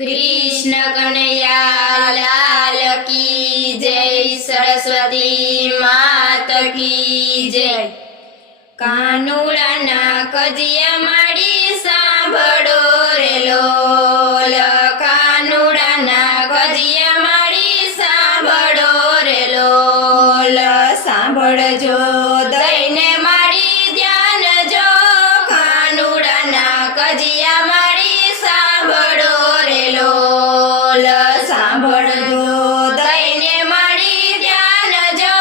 कृष्ण कन्हैया लाल की जय। सरस्वती मात की जय। कानुड़ाना कजिया माड़ी सांभळो रे लोल। कानुड़ाना कजिया माड़ी सांभळो रे लोल। सांभळजो दईने माड़ी ध्यान जो। कानुड़ाना कजिया माड़ी सांभळो रे लोल। सांभळजो दईने माड़ी ध्यान जो।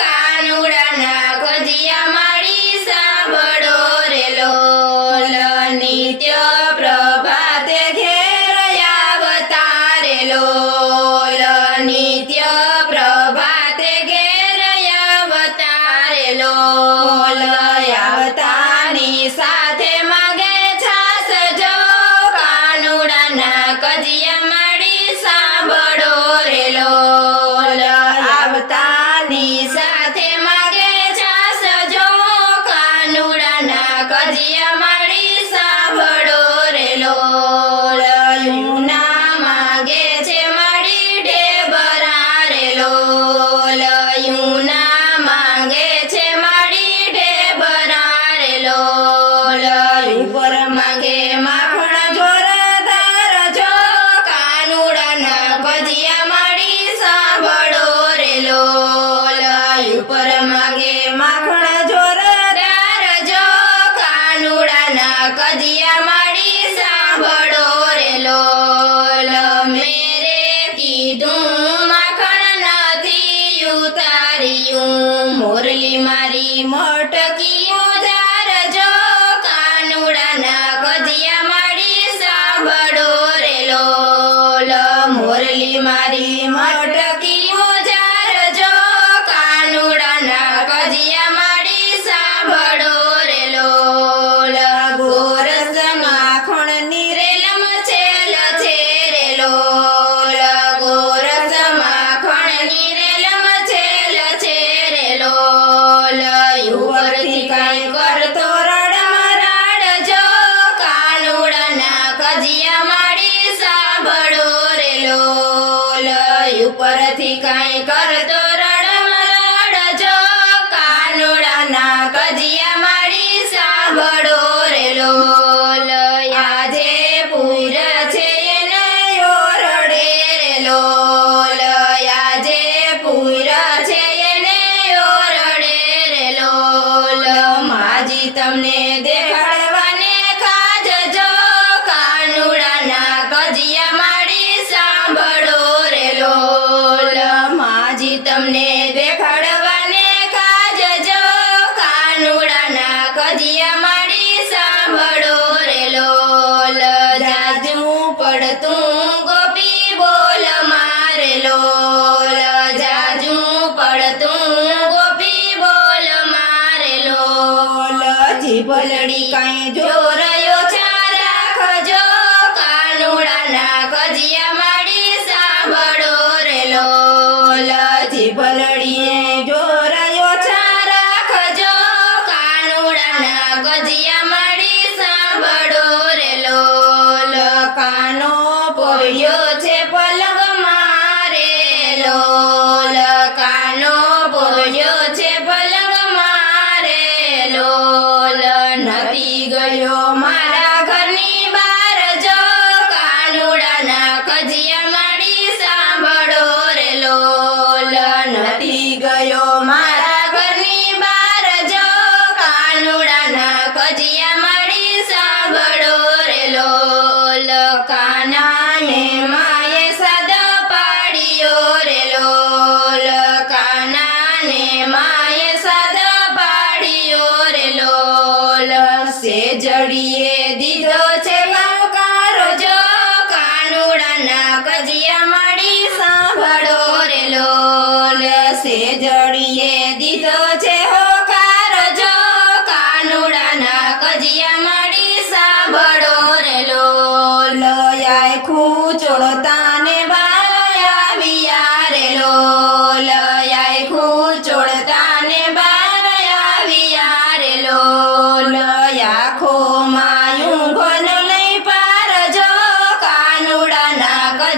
कानुड़ाना कजिया माड़ी सांभळो रे लोल। नित्य प्रभाते घेर अवतारे लोल। नित्य प्रभाते घेर अवतारे लोल। अवतानी साथे मागे छास जो। कानुड़ाना कजिया माड़ी सांभळो रे लोल। अवतानी साथे मागे छास जो। कानुड़ाना कजिया माड़ी सांभळो रे लोल। युना मागे छे माड़ी ढेबरा रे लोल। युना मागे छे माड़ी ढेबरा रे लोल। ઉપર मागे माखण જોરદાર જો। કાનુડાના કજિયા માડી સાંભળો રે લોલ। ઉપર માગે માખણ જોરદાર જો। કાનુડાના કજિયા માડી સાંભળો રે લોલ। મેરે કીધું માખણ નથી ઉતાર્યું। મોરલી મારી મટકી ઉજારજો। કાનુડાના કજિયા માડી સાંભળો રે લોલ। મોરલી મારી મટકી ઉજારજો। કાનુડાના કજિયા માડી સાંભળો રે લોલ। ગોરસ માખણની રેલમ છેલ છે રે લોલ। ગોરસ માખણની રેલમ છેલ છે રે લોલ। ઉપરથી કાંઈ કરતો રડમરાડજો। કાનુડાના કજિયા માડી સાંભળો રે લોલ। ઉપરથી કાંઈ કરતો રડમરાડજો। કાનુડાના કજિયા માડી સાંભળો રે લોલ। આજે પૂર છે એને ઓરડે રે લોલ। આજે પૂર છે એને ઓરડે રે લોલ। માજી તમને દેખાડવાને ખાજજો। કાનુડાના કજિયા માડી સાંભળો રે લોલ। માજી તમને દેખાડવાને ખાજજો। કાનુડાના કજિયા માડી સાંભળો રે લોલ। જાજુ પડતું ગોપી બોલ મારે લોલ। જાજુ પડતું ગોપી બોલ મારે લોલ। જીભલડી કાંઈ જોરયો છા રાખજો। કાનુડાના કજિયા માડી સાંભળો રે લોલ। જીભલડીએ જોરયો છા રાખજો। કાનુડાના કજિયા માડી સાંભળો રે લોલ। કાનો પોળ્યો છે પલંગ મારે લોલ। કાનો પોળ્યો છે પલંગ મારે લોલ। નથી ગયો મારા ઘરની બહાર જો। કાનુડાના કજિયા માડી સાંભળો રે લોલ। નથી ગયો મારા ઘરની બહાર જો। કાનુડાના કજિયા માડી સાંભળો રે લોલ। કાનાને માએ સાદ પાડ્યો રે લોલ। કાનાને માએ સાદ પાડ્યો રે લોલ। સેજડીએ દીધો છે કંકારો જો। કાનુડાના કજિયા માડી સાંભળો રે લોલ। સેજડીએ દીધો છે હોકાર જો। કાનુડાના કજિયા માડી સાંભળો રે લોલ। આખું ચોળતાને બાર આવ્યા રે લોલ। આખું ચોળતાને બાર આવ્યા રે લોલ। આખો માયું ઘન લઈ પારજો। કાનુડાના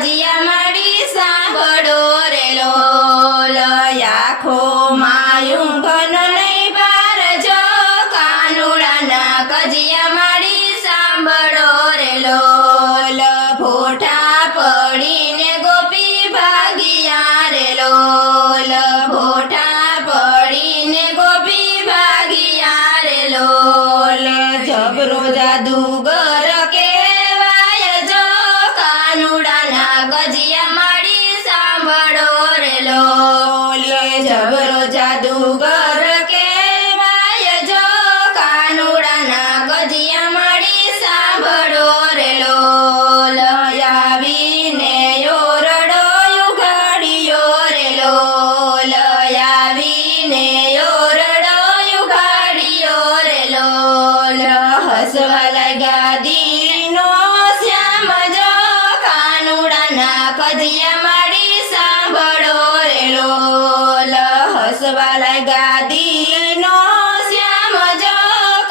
કજિયા માડી સાંભળો રે લોલ આંખોમાં ઊંઘનો નહીં પાર જો કાનુડાના કજિયા માડી સાંભળો રે લોલ ભોઠા પડીને ગોપી ભાગિયા રે લોલ ભોઠા પડીને ગોપી ભાગિયા રે લોલ જબરો જાદુગર કહેવાય જો કાનુડાના કજિયા માડી સાંભળો રે લોલ જબરો જાદુગર કહેવાય જો કાનુડાના કજિયા માડી સાંભળો રે લોલ આવીને ઓરડો ઉઘાડ્યો રે લોલ આવીને ઓરડો ઉઘાડ્યો રે લોલ હસવા લાગ્યા દીનો શ્યામ જો કાનુડાના કજિયા માડી સાંભળો રે લોલ હસવા લાગ્યા દીનો શ્યામ જો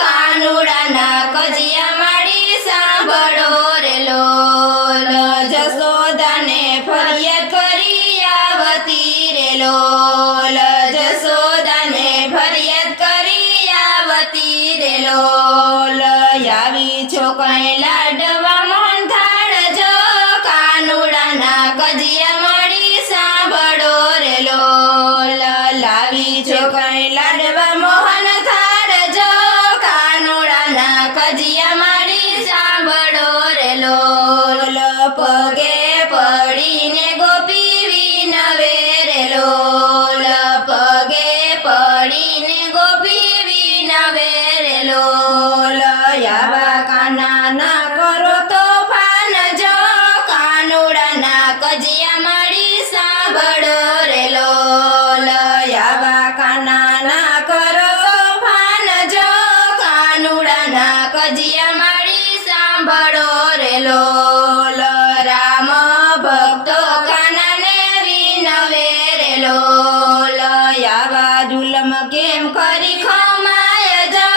કાનુડાના કજિયા માડી સાંભળો રે લોલ જશોદાને ફરિયાદ કરી આવતી રે લોલ જશોદાને ફરિયાદ કરી આવતી રે લોલ આવી છો કઈ લાડવા મોહનથાળ જો કાનુડાના કજિયા માડી સાંભળો રે લોલ લાવી છો કઈ લાડવા મોહનથાળ જો કાનુડાના કજિયા માડી સાંભળો રે લોલ પગે પડીને ગોપી વિનવે રે લોલ પગે પડીને ગોપી વિનવે રે લોલ આવા કાના ના કરો તોફાન જો કાનુડાના કજિયા માડી સાંભળો રે લોલ આવા કાના ના કરો તોફાન જો કાનુડાના કજિયા માડી સાંભળો રે લોલ રામ ભક્તો કાનાને વિનવે રે લોલ આવા જુલમ કેમ કરી ખમાય જો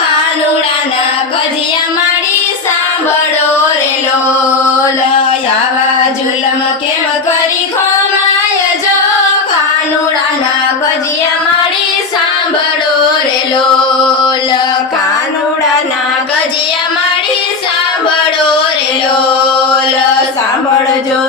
કાનુડાના કજિયા માડી સાંભળો રે લોલ આવા જુલમ કેમ કરી ખમાય જો કાનુડાના કજિયા માડી સાંભળો રે લોલ કાનુડાના કજિયા માડી સાંભળો રે લોલ સાંભળજો